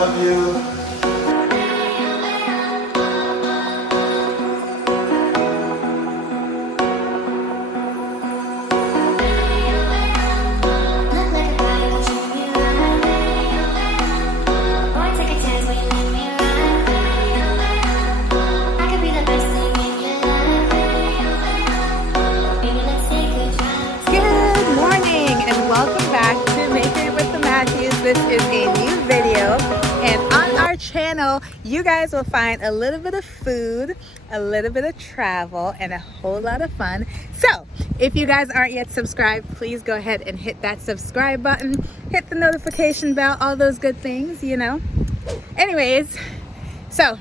Love you. This is a new video, and on our channel you guys will find a little bit of food, a little bit of travel, and a whole lot of fun. So if you guys aren't yet subscribed, please go ahead and hit that subscribe button, hit the notification bell, all those good things, you know. Anyways, so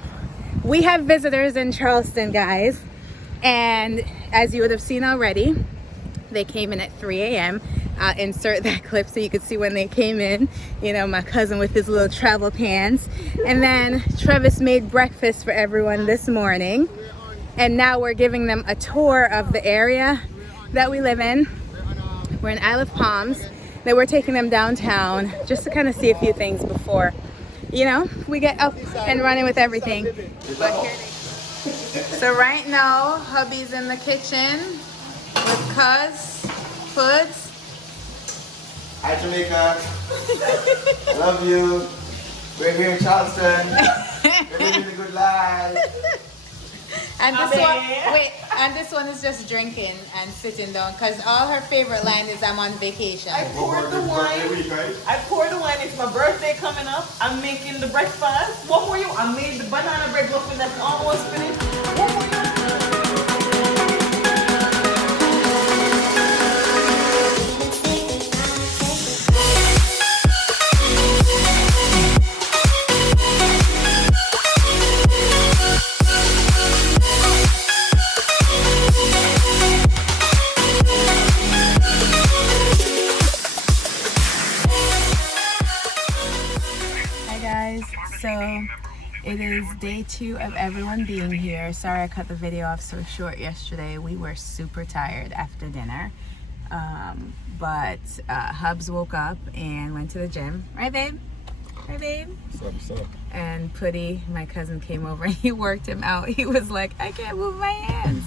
we have visitors in Charleston, guys, and as you would have seen already, they came in at 3 a.m. I'll insert that clip so you can see when they came in. You know, my cousin with his little travel pants. And then Travis made breakfast for everyone this morning. And now we're giving them a tour of the area that we live in. We're in Isle of Palms. Then we're taking them downtown just to kind of see a few things before, you know, we get up and running with everything. But here so right now, hubby's in the kitchen with Cuz Foods. Hi Jamaica. I love you. We're here in Charleston. We're living the good life. And this one is just drinking and sitting down because all her favorite line is I'm on vacation. I poured the wine. It's my birthday coming up. I'm making the breakfast. What more you? I made the banana bread muffin that's almost finished. What more you? So it is day 2 of everyone being here. Sorry I cut the video off so short yesterday. We were super tired after dinner. But Hubs woke up and went to the gym. Right, babe? Right, babe? What's up? And Putty, my cousin, came over and he worked him out. He was like, I can't move my hands.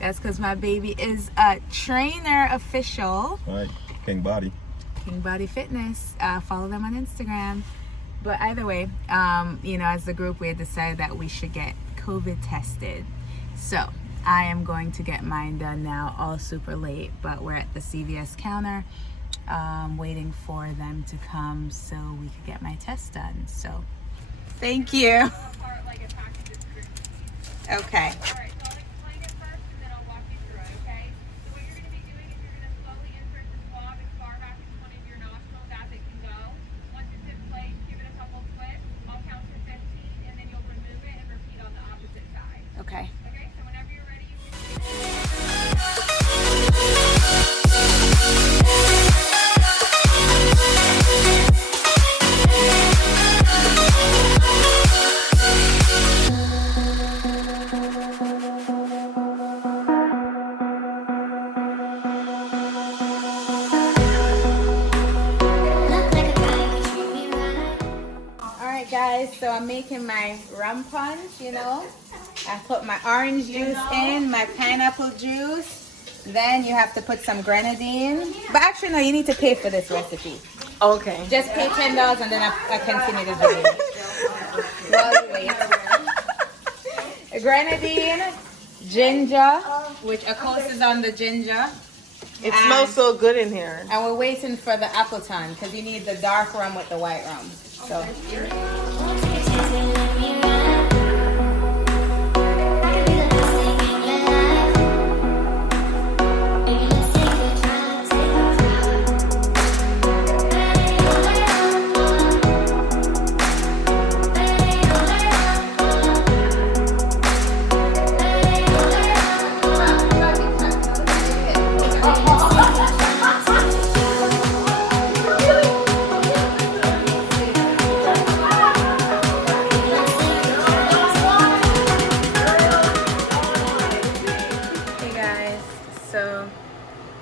That's because my baby is a trainer official. Right, King Body. King Body Fitness. Follow them on Instagram. But either way, you know, as a group, we had decided that we should get COVID tested. So I am going to get mine done now, all super late, but we're at the CVS counter waiting for them to come so we could get my test done. So thank you. Okay. Okay. Okay, so whenever you're ready, Alright guys, so I'm making my rum punch, you know. I put my orange juice in, my pineapple juice. Then you have to put some grenadine. But actually, no, you need to pay for this recipe. Okay. Just pay $10 and then I continue the video. While you wait. Grenadine, ginger, which of course is on the ginger. It smells so good in here. And we're waiting for the Appleton because you need the dark rum with the white rum. So.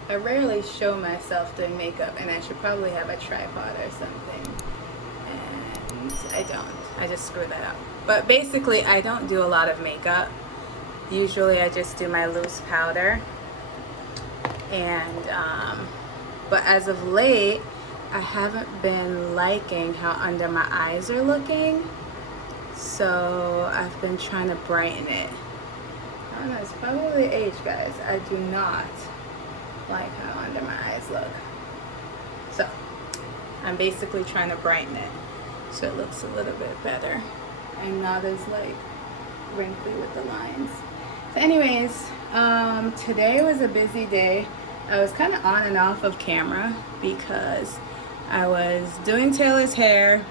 I rarely show myself doing makeup, and I should probably have a tripod or something. And I don't. I just screw that up. But basically, I don't do a lot of makeup. Usually, I just do my loose powder. And, but as of late, I haven't been liking how under my eyes are looking. So, I've been trying to brighten it. I don't know, it's probably age, guys. I do not like how under my eyes look. So, I'm basically trying to brighten it so it looks a little bit better and not as like wrinkly with the lines. So anyways, today was a busy day. I was kind of on and off of camera because I was doing Taylor's hair,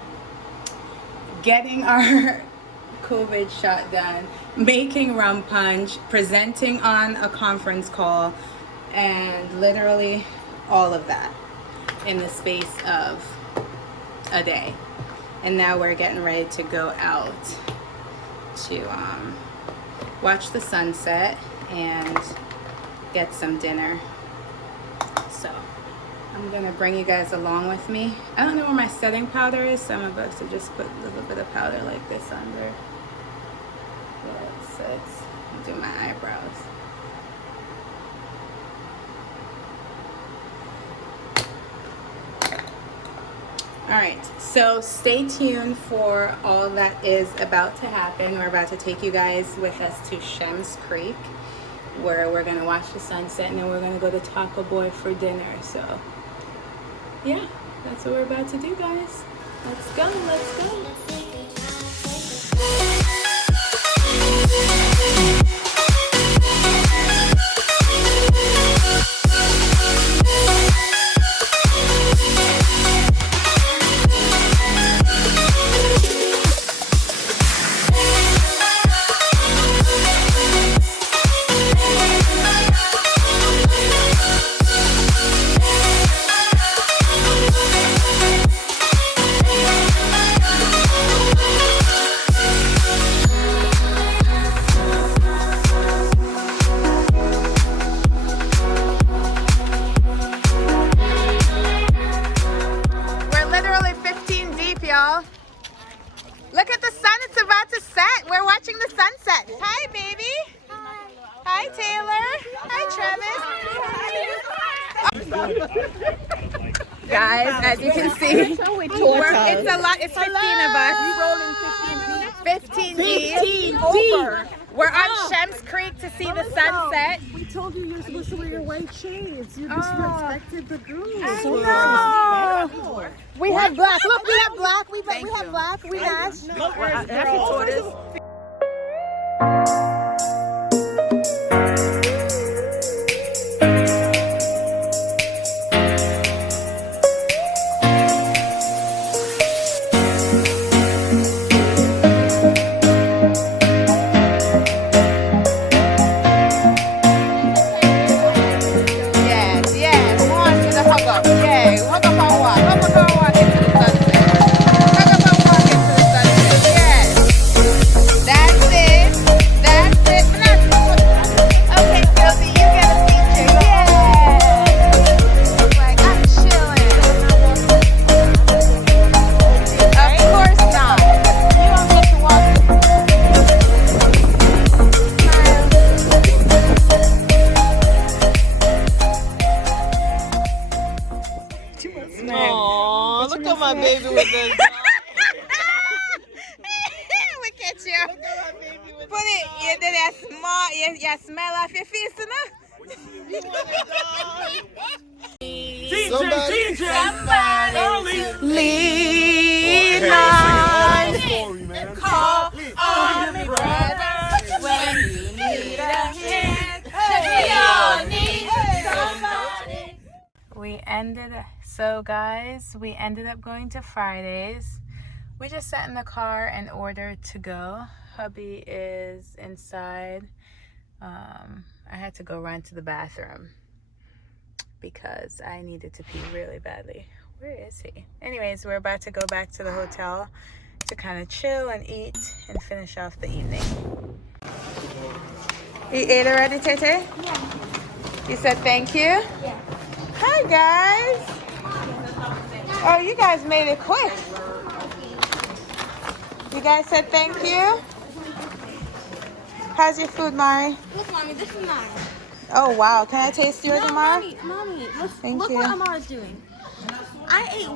getting our COVID shot done, making rum punch, presenting on a conference call, and literally all of that in the space of a day. And now we're getting ready to go out to watch the sunset and get some dinner. So I'm gonna bring you guys along with me. I don't know where my setting powder is, so I'm about to just put a little bit of powder like this under. Let's do my eyebrows. Alright, so stay tuned for all that is about to happen. We're about to take you guys with us to Shem Creek, where we're going to watch the sunset, and then we're going to go to Taco Boy for dinner. So, yeah, that's what we're about to do, guys. Let's go, let's go. Look at the sun, it's about to set. We're watching the sunset. Hi, baby. Hi, Taylor. Hi, Travis. Guys, as you can see, it's a lot. It's 15 of us. We rolling 15 deep. We're on Shem Creek to see the sunset. We told you you're supposed to wear your white shades. You disrespected the group. I know. We have black. Look, we have black. We have black. We match. Aww, look at my baby with the Look at you. Put it, you did that smart, you smell off your face, you know? Somebody lean on, call on me, brother, when you need a hand, we all need somebody. So guys, we ended up going to Fridays. We just sat in the car and ordered to go. Hubby is inside. I had to go run to the bathroom because I needed to pee really badly. Where is he? Anyways, we're about to go back to the hotel to kind of chill and eat and finish off the evening. You ate already, Tete? Yeah. You said thank you? Yeah. Hi, guys. Oh, you guys made it quick. You guys said thank you. How's your food, Mari? Look, Mommy, this is mine. Oh wow, can I taste yours, Amara? Mommy, Thank look you. what Amara's doing. I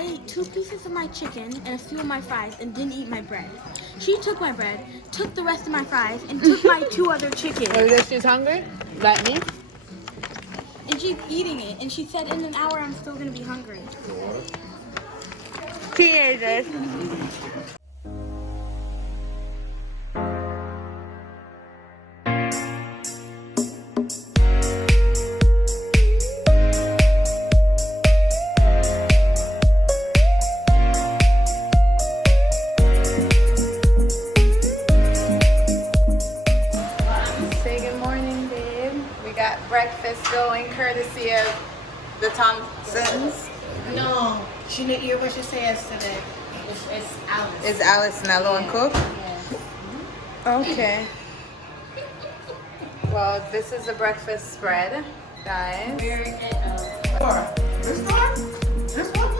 ate 2 pieces of my chicken and a few of my fries and didn't eat my bread. She took my bread, took the rest of my fries, and took my 2 other chickens. Because she's hungry? Like me? And she's eating it, and she said in an hour I'm still gonna be hungry. Teenagers. Say good morning, babe. We got breakfast going courtesy of the Thompsons. No, she didn't hear what she said yesterday. It's Alice. Is Alice Nello and Cook? Yes. Okay. Well, this is the breakfast spread, guys. This one? This one?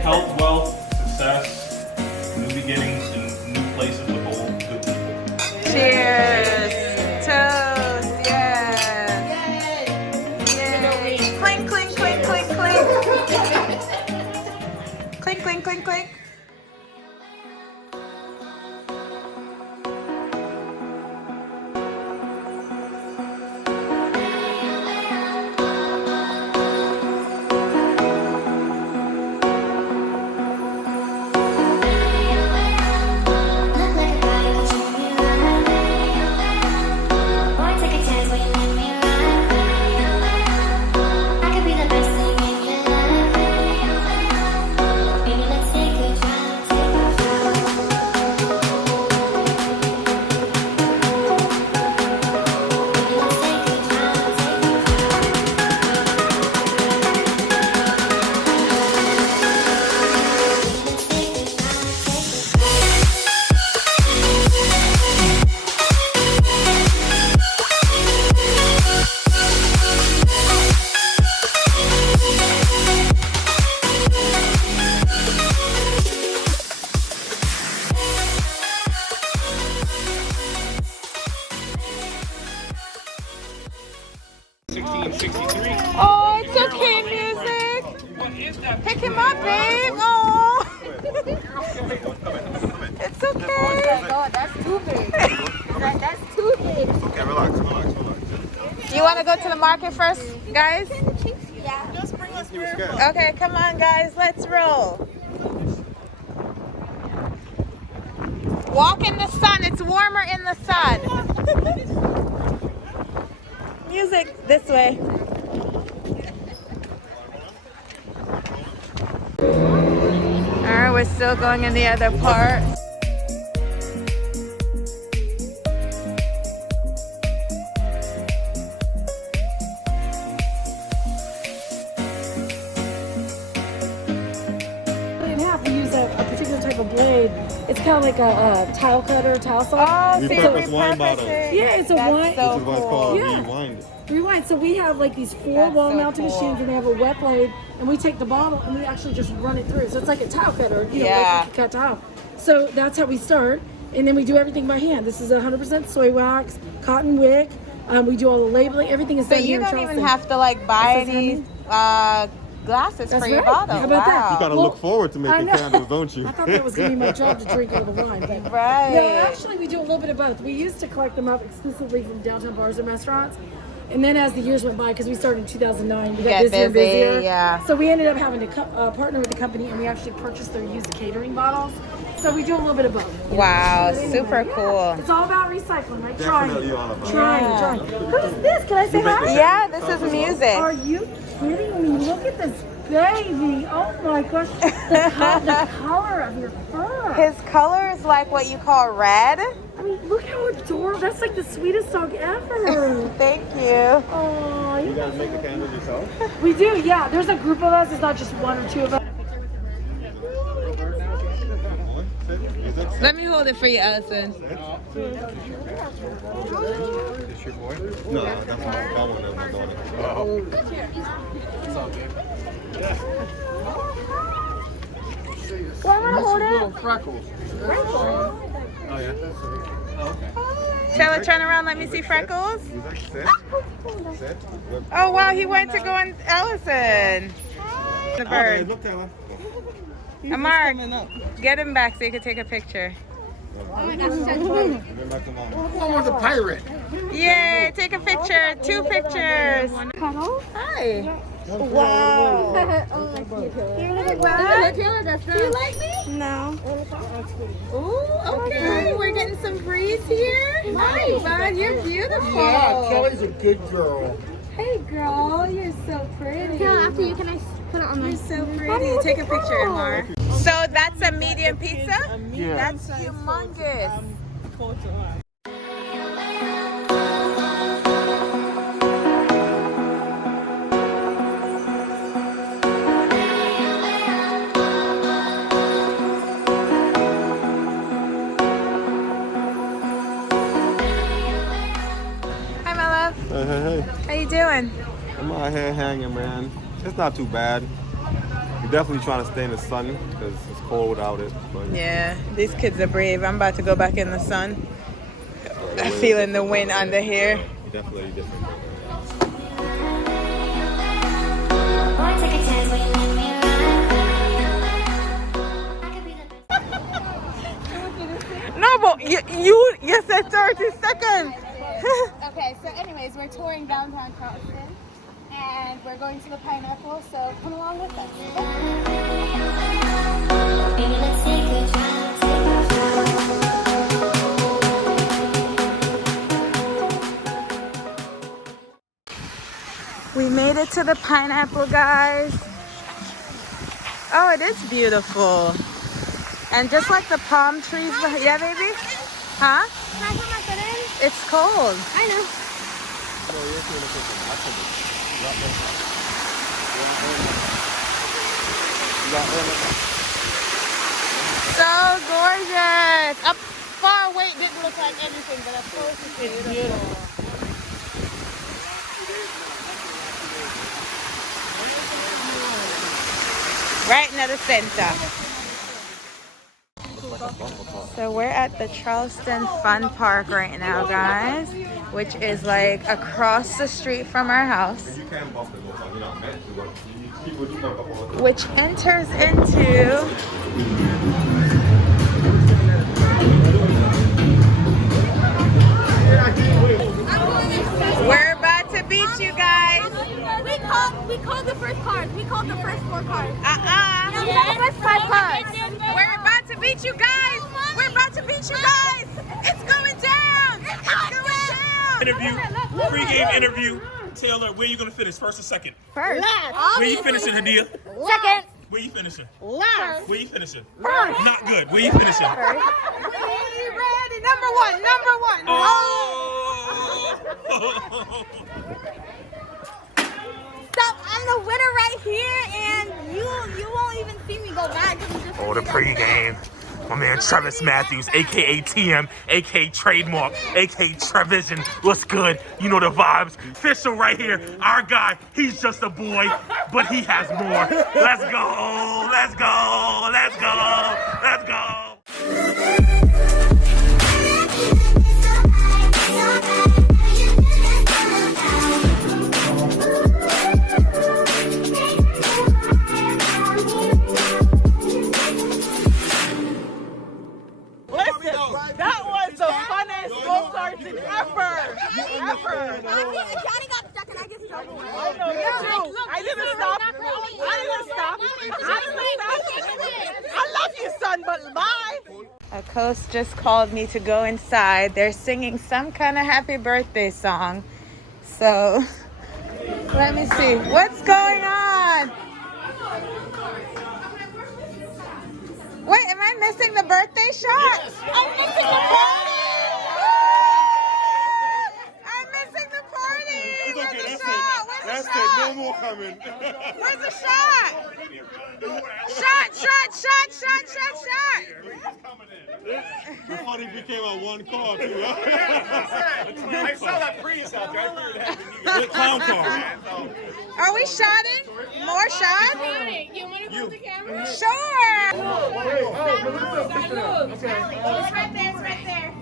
Health, wealth, success, new beginnings, and new places with old good people. Cheers! Toast! Yes! Yay! Clink, clink, clink, clink, clink! Clink, clink, clink, clink! Oh, it's okay, music. Pick him up, babe. Oh, it's okay. God, that's too big. That's too big. Okay, relax. You want to go to the market first, guys? Yeah. Just bring us where. Okay, come on, guys. Let's roll. Walk in the sun. It's warmer in the sun. Music this way. Alright, we're still going in the other part. In half, we use a particular type of blade. It's kind of like a tile cutter, tile saw. Oh, so you Repurpose wine repurpose bottles. it. Yeah, it's a That's wine. so Which is why it's cool. called Yeah. rewind. Rewind. So we have like these 4 That's wall-mounted so cool. machines, and they have a wet blade, and we take the bottle and we actually just run it through. So it's like a tile cutter, you know, Yeah. like you cut tile. So that's how we start, and then we do everything by hand. This is 100% soy wax, cotton wick. We do all the labeling. Everything is So done you here in don't Charleston. even have to like buy This is these glasses That's for your right. bottle. How about that? Wow. You gotta Well, look forward to I making know. candles, don't you? I thought that was gonna be my job to drink all the wine, but Right. no, actually we do a little bit of both. We used to collect them up exclusively from downtown bars and restaurants, and then as the years went by, because we started in 2009, we got Get busier and busy, busier. yeah. So we ended up having to partner with the company, and we actually purchased their used catering bottles. So we do a little bit of both. Wow, But anyway, super yeah, cool. It's all about recycling, right? Definitely all about it. Trying. Who's this? Can I say hi? Yeah, this is music. Are you kidding me? Look at this baby. Oh my gosh. The color of your fur. His color is like what you call red. I mean, look how adorable. That's like the sweetest dog ever. Thank you. Oh, You guys make the candles yourself? we do, yeah. There's a group of us. It's not just 1 or 2 of us. Music, Let me hold it for you, Allison. This your boy? No, that's that one is my daughter. Oh. It's all good. Hold it. Freckles. Oh, yeah. Oh, okay. Taylor, turn around. Let me see Freckles. Sit. Sit. Oh, wow. He went to go on Allison. The bird. Look, Taylor. Mark, get him back so you can take a picture. Oh my gosh, One was a pirate. Yay, take a picture. 2 pictures. Hi. Wow. Wow. Do you like me? No. Ooh, okay. We're getting some breeze here. Hi, bud. You're beautiful. Yeah, Kelly's a good girl. Hey, girl. You're so pretty. Yeah, after you, can I put it on my... You're so pretty. Take a picture, Mar. So that's a medium pizza? Yeah. That's humongous. Hi, my love. Hey. How you doing? I'm out here hanging, man. It's not too bad. We're definitely trying to stay in the sun because it's cold without it. But Yeah, these kids are brave. I'm about to go back in the sun. I'm feeling the wind under here. definitely different. No, but you said 30 seconds. Okay, so anyways, we're touring downtown Charleston, and we're going to the Pineapple, so come along with us. We made it to the Pineapple, guys. Oh, it is beautiful. And just like the palm trees, yeah, baby? Huh? Can I put my foot in? It's cold. I know. So gorgeous. Up far away, it didn't look like anything, but up close it's beautiful. Right in the center. So we're at the Charleston Fun Park right now, guys, which is like across the street from our house, which enters into we're about to beat you guys. We called the first cars. We called the first 4 cars. The first 5 cars. We're about to beat you guys. We're about to beat you guys. It's going down. It's going down. Interview, pre-game interview. Taylor, where you gonna finish? First or second? First. Where you finishing, Hadia? Second. Where you finishing? Last. Where you finishing? Not good. Where you finishing? We ready. Number one. Oh! Stop! I'm the winner right here, and you won't even see me go back. Oh, the pregame. My man Travis Matthews, aka TM, aka Trademark, aka Trevision. What's good? You know the vibes. Official right here. Our guy, he's just a boy, but he has more. Let's go. Let's go. Let's go. Let's go. That was the funnest go-karting ever. Johnny got stuck, and I get stuck. I know, me too. I didn't stop. I love you, son, but bye. A coach just called me to go inside. They're singing some kind of happy birthday song. So let me see. What's going on? Wait, am I missing the birthday shot? Yes. I'm missing the party! I'm missing the party! Where's the shot? Where's the I said no more coming. Where's the shot? Shot, shot, shot, shot, shot, shot. It's funny if we came on one call too. I saw that Prius out there. I figured it had to be clown car. Are we shotting? More shots? You want to hold the camera? Sure. It's right there. It's right there.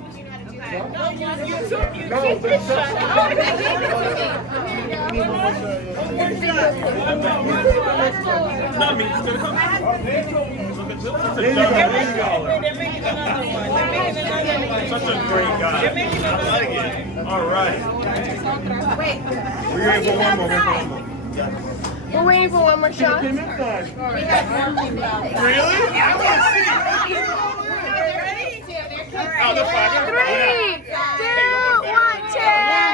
Not me. It's gonna come. Such a great guy. All right. We're waiting for one more. We're waiting for one more shot. Really? I want to see. Ready? 3, 2, 1, cheers!